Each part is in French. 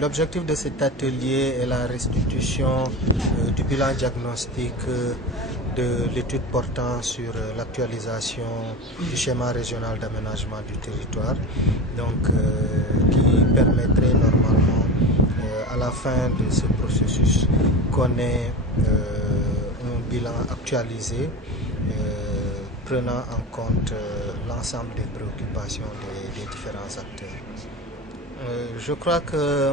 L'objectif de cet atelier est la restitution du bilan diagnostique de l'étude portant sur l'actualisation du schéma régional d'aménagement du territoire, donc qui permettrait normalement à la fin de ce processus qu'on ait un bilan actualisé prenant en compte l'ensemble des préoccupations des différents acteurs. Je crois que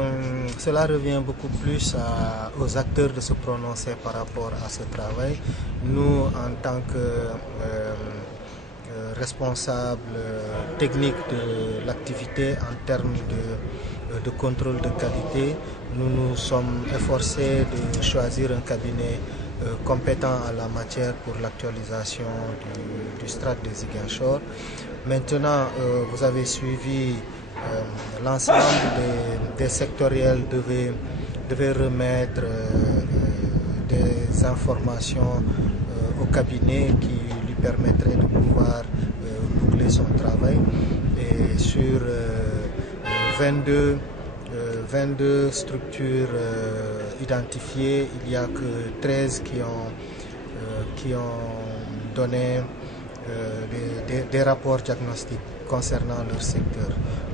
cela revient beaucoup plus aux acteurs de se prononcer par rapport à ce travail. Nous, en tant que responsables techniques de l'activité en termes de contrôle de qualité, nous nous sommes efforcés de choisir un cabinet compétent en la matière pour l'actualisation du strat de Ziguinchor. Maintenant, vous avez suivi l'ensemble des sectoriels devait remettre des informations au cabinet qui lui permettraient de pouvoir boucler son travail. Et sur 22 structures identifiées, il n'y a que 13 qui ont donné des rapports diagnostiques concernant leur secteur.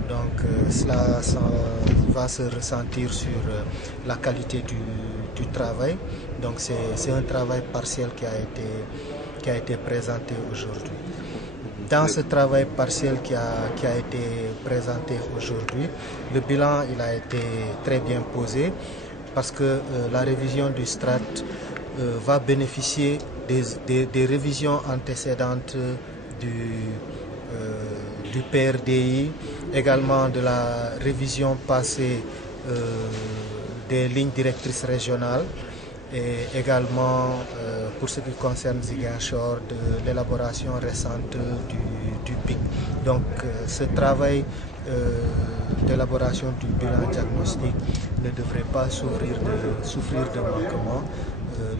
Donc cela va se ressentir sur la qualité du travail. Donc c'est un travail partiel qui a été présenté aujourd'hui. Dans ce travail partiel qui a été présenté aujourd'hui, le bilan il a été très bien posé parce que la révision du strat va bénéficier des révisions antécédentes du PRDI, également de la révision passée des lignes directrices régionales et également pour ce qui concerne Ziguinchor de l'élaboration récente du PIC. Donc ce travail d'élaboration du bilan diagnostique ne devrait pas souffrir de manquement.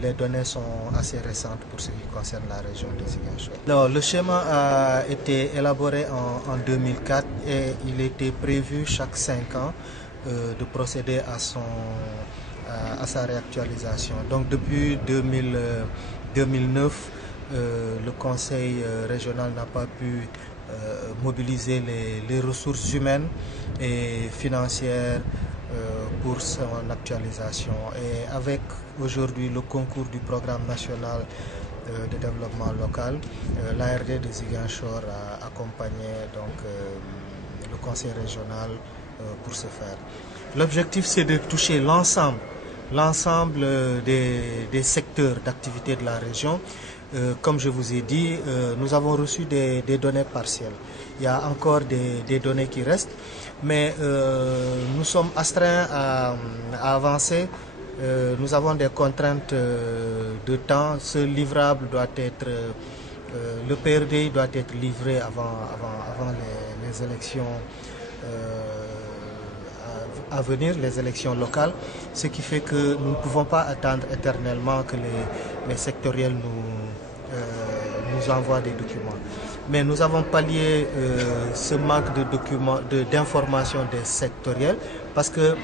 Les données sont assez récentes pour ce qui concerne la région de Ziguinchor. Alors, le schéma a été élaboré en 2004 et il était prévu chaque 5 ans de procéder à sa réactualisation. Donc depuis 2009, le conseil régional n'a pas pu mobiliser les ressources humaines et financières pour son actualisation. Et avec aujourd'hui le concours du programme national de développement local, l'ARD de Ziguinchor a accompagné donc, le conseil régional pour ce faire. L'objectif c'est de toucher l'ensemble des secteurs d'activité de la région. Comme je vous ai dit, nous avons reçu des données partielles. Il y a encore des données qui restent, mais nous sommes astreints à avancer. Nous avons des contraintes de temps. Ce livrable doit être, le PRDI doit être livré avant les élections à venir, les élections locales, ce qui fait que nous ne pouvons pas attendre éternellement que les sectoriels nous envoient des documents. Mais nous avons pallié ce manque de documents, d'informations des sectoriels, parce que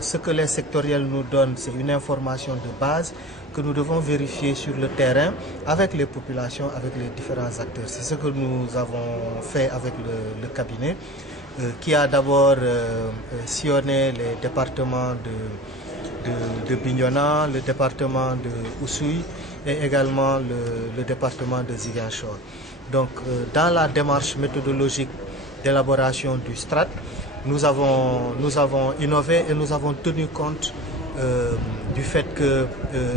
ce que les sectoriels nous donnent, c'est une information de base que nous devons vérifier sur le terrain avec les populations, avec les différents acteurs. C'est ce que nous avons fait avec le cabinet, qui a d'abord sillonné les départements de Bignona, le département de Oussouye et également le département de Ziguinchor. Donc dans la démarche méthodologique d'élaboration du strat, nous avons innové et nous avons tenu compte du fait que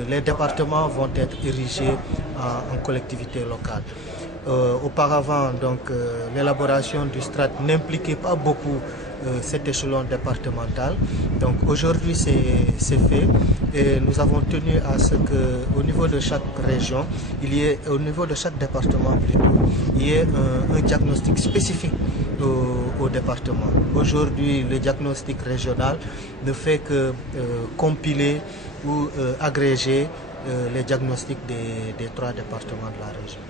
les départements vont être érigés en collectivités locales. Auparavant, donc, l'élaboration du strat n'impliquait pas beaucoup cet échelon départemental. Donc aujourd'hui c'est fait et nous avons tenu à ce qu'au niveau de chaque région, au niveau de chaque département plutôt, il y ait un diagnostic spécifique au département. Aujourd'hui, le diagnostic régional ne fait que compiler ou agréger les diagnostics des 3 départements de la région.